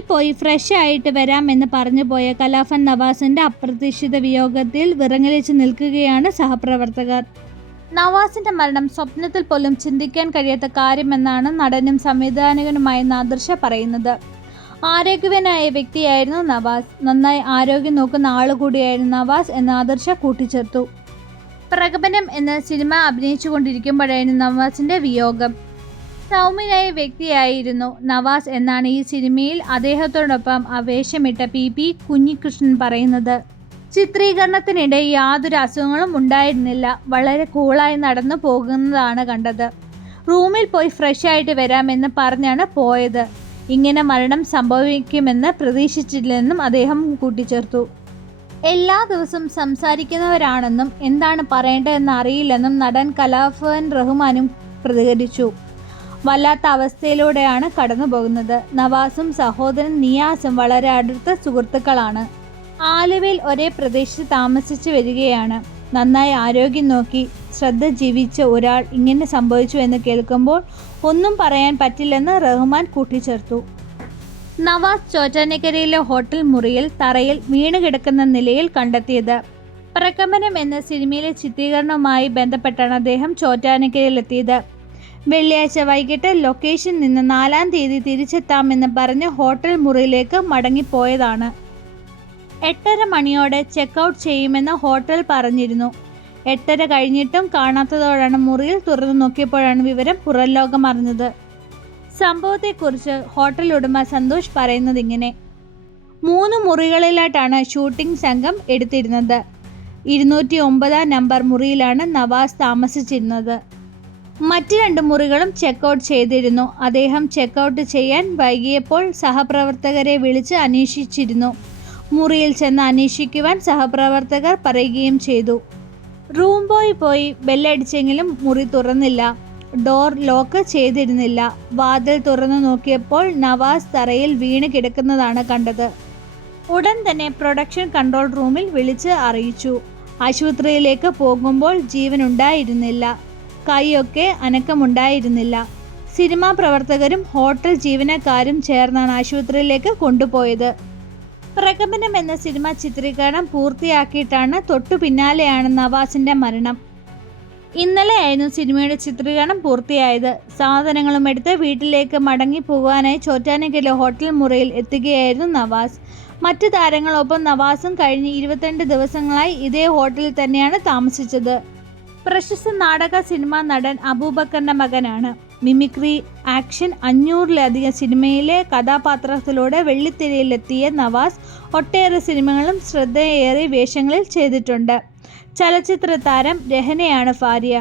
പോയി ഫ്രഷ് ആയിട്ട് വരാമെന്ന് പറഞ്ഞു പോയ കലാഫൻ നവാസിന്റെ അപ്രതീക്ഷിത വിയോഗത്തിൽ വിറങ്ങലിച്ച് നിൽക്കുകയാണ് സഹപ്രവർത്തകർ. നവാസിന്റെ മരണം സ്വപ്നത്തിൽ പോലും ചിന്തിക്കാൻ കഴിയാത്ത കാര്യമെന്നാണ് നടനും സംവിധായകനുമായ നാദർഷ പറയുന്നത്. ആരോഗ്യവനായ വ്യക്തിയായിരുന്നു നവാസ്. നന്നായി ആരോഗ്യം നോക്കുന്ന ആളുകൂടിയായിരുന്നു നവാസ് എന്ന് ആദർശ കൂട്ടിച്ചേർത്തു. പ്രകപനം എന്ന സിനിമ അഭിനയിച്ചുകൊണ്ടിരിക്കുമ്പോഴായിരുന്നു നവാസിന്റെ വിയോഗം. സൗമ്യനായ വ്യക്തിയായിരുന്നു നവാസ് എന്നാണ് ഈ സിനിമയിൽ അദ്ദേഹത്തോടൊപ്പം അവേശമിട്ട പി പി കുഞ്ഞികൃഷ്ണൻ പറയുന്നത്. ചിത്രീകരണത്തിനിടെ യാതൊരു അസുഖങ്ങളും ഉണ്ടായിരുന്നില്ല. വളരെ കൂളായി നടന്നു പോകുന്നതാണ് കണ്ടത്. റൂമിൽ പോയി ഫ്രഷ് ആയിട്ട് വരാമെന്ന് പറഞ്ഞാണ് പോയത്. ഇങ്ങനെ മരണം സംഭവിക്കുമെന്ന് പ്രതീക്ഷിച്ചില്ലെന്നും അദ്ദേഹം കൂട്ടിച്ചേർത്തു. എല്ലാ ദിവസവും സംസാരിക്കുന്നവരാണെന്നും എന്താണ് പറയേണ്ടതെന്ന് അറിയില്ലെന്നും നടൻ കലാഫൻ റഹ്മാനും പ്രതികരിച്ചു. വല്ലാത്ത അവസ്ഥയിലൂടെയാണ് കടന്നു പോകുന്നത്. നവാസും സഹോദരൻ നിയാസും വളരെ അടുത്ത സുഹൃത്തുക്കളാണ്. ആലുവയിൽ ഒരേ പ്രദേശത്ത് താമസിച്ചു വരികയാണ്. നന്നായി ആരോഗ്യം നോക്കി ശ്രദ്ധ ജീവിച്ച ഒരാൾ ഇങ്ങനെ സംഭവിച്ചു എന്ന് കേൾക്കുമ്പോൾ ഒന്നും പറയാൻ പറ്റില്ലെന്ന് റഹ്മാൻ കൂട്ടിച്ചേർത്തു. നവാസ് ചോറ്റാനിക്കരയിലെ ഹോട്ടൽ മുറിയിൽ തറയിൽ വീണ് കിടക്കുന്ന നിലയിൽ കണ്ടെത്തിയത്. പ്രകമനം എന്ന സിനിമയിലെ ചിത്രീകരണവുമായി ബന്ധപ്പെട്ടാണ് അദ്ദേഹം ചോറ്റാനിക്കരയിലെത്തിയത് വെള്ളിയാഴ്ച വൈകിട്ട് ലൊക്കേഷൻ നിന്ന് നാലാം തീയതി തിരിച്ചെത്താമെന്ന് പറഞ്ഞ് ഹോട്ടൽ മുറിയിലേക്ക് മടങ്ങിപ്പോയതാണ്. എട്ടര മണിയോടെ ചെക്കൗട്ട് ചെയ്യുമെന്ന് ഹോട്ടൽ പറഞ്ഞിരുന്നു. എട്ടര കഴിഞ്ഞിട്ടും കാണാത്തതോടാണ് മുറിയിൽ തുറന്നു നോക്കിയപ്പോഴാണ് വിവരം പുറം ലോകം അറിഞ്ഞത്. സംഭവത്തെക്കുറിച്ച് ഹോട്ടൽ ഉടമ സന്തോഷ് പറയുന്നത് ഇങ്ങനെ മൂന്ന് മുറികളിലായിട്ടാണ് ഷൂട്ടിംഗ് സംഘം എടുത്തിരുന്നത്. ഇരുന്നൂറ്റി ഒമ്പതാം നമ്പർ മുറിയിലാണ് നവാസ് താമസിച്ചിരുന്നത്. മറ്റ് രണ്ട് മുറികളും ചെക്ക് ഔട്ട് ചെയ്തിരുന്നു. അദ്ദേഹം ചെക്ക് ഔട്ട് ചെയ്യാൻ വൈകിയപ്പോൾ സഹപ്രവർത്തകരെ വിളിച്ച് അന്വേഷിച്ചിരുന്നു. മുറിയിൽ ചെന്ന് അന്വേഷിക്കുവാൻ സഹപ്രവർത്തകർ പറയുകയും ചെയ്തു. റൂം ബോയ് പോയി ബെല്ലടിച്ചെങ്കിലും മുറി തുറന്നില്ല. ഡോർ ലോക്ക് ചെയ്തിരുന്നില്ല. വാതിൽ തുറന്നു നോക്കിയപ്പോൾ നവാസ് തറയിൽ വീണ് കിടക്കുന്നതാണ് കണ്ടത്. ഉടൻ തന്നെ പ്രൊഡക്ഷൻ കൺട്രോൾ റൂമിൽ വിളിച്ച് അറിയിച്ചു. ആശുപത്രിയിലേക്ക് പോകുമ്പോൾ ജീവനുണ്ടായിരുന്നില്ല. കൈയൊക്കെ അനക്കമുണ്ടായിരുന്നില്ല. സിനിമാ പ്രവർത്തകരും ഹോട്ടൽ ജീവനക്കാരും ചേർന്നാണ് ആശുപത്രിയിലേക്ക് കൊണ്ടുപോയത്. പ്രകമ്പനം എന്ന സിനിമ ചിത്രീകരണം പൂർത്തിയാക്കിയിട്ടാണ് തൊട്ടു പിന്നാലെയാണ് നവാസിന്റെ മരണം. ഇന്നലെയായിരുന്നു സിനിമയുടെ ചിത്രീകരണം പൂർത്തിയായത്. സാധനങ്ങളും എടുത്ത് വീട്ടിലേക്ക് മടങ്ങി പോകാനായി ചോറ്റാനിക്കയിലെ ഹോട്ടൽ മുറിയിൽ എത്തുകയായിരുന്നു നവാസ്. മറ്റു താരങ്ങളൊപ്പം നവാസും കഴിഞ്ഞ് ഇരുപത്തിരണ്ട് ദിവസങ്ങളായി ഇതേ ഹോട്ടലിൽ തന്നെയാണ് താമസിച്ചത്. പ്രശസ്ത നാടക സിനിമാ നടൻ അബൂബക്കറിന്റെ മകനാണ്. മിമിക്രി ആക്ഷൻ അഞ്ഞൂറിലധികം സിനിമയിലെ കഥാപാത്രത്തിലൂടെ വെള്ളിത്തിരയിലെത്തിയ നവാസ് ഒട്ടേറെ സിനിമകളും ശ്രദ്ധയേറിയ വേഷങ്ങളിൽ ചെയ്തിട്ടുണ്ട്. ചലച്ചിത്ര താരം രഹനയാണ് ഭാര്യ.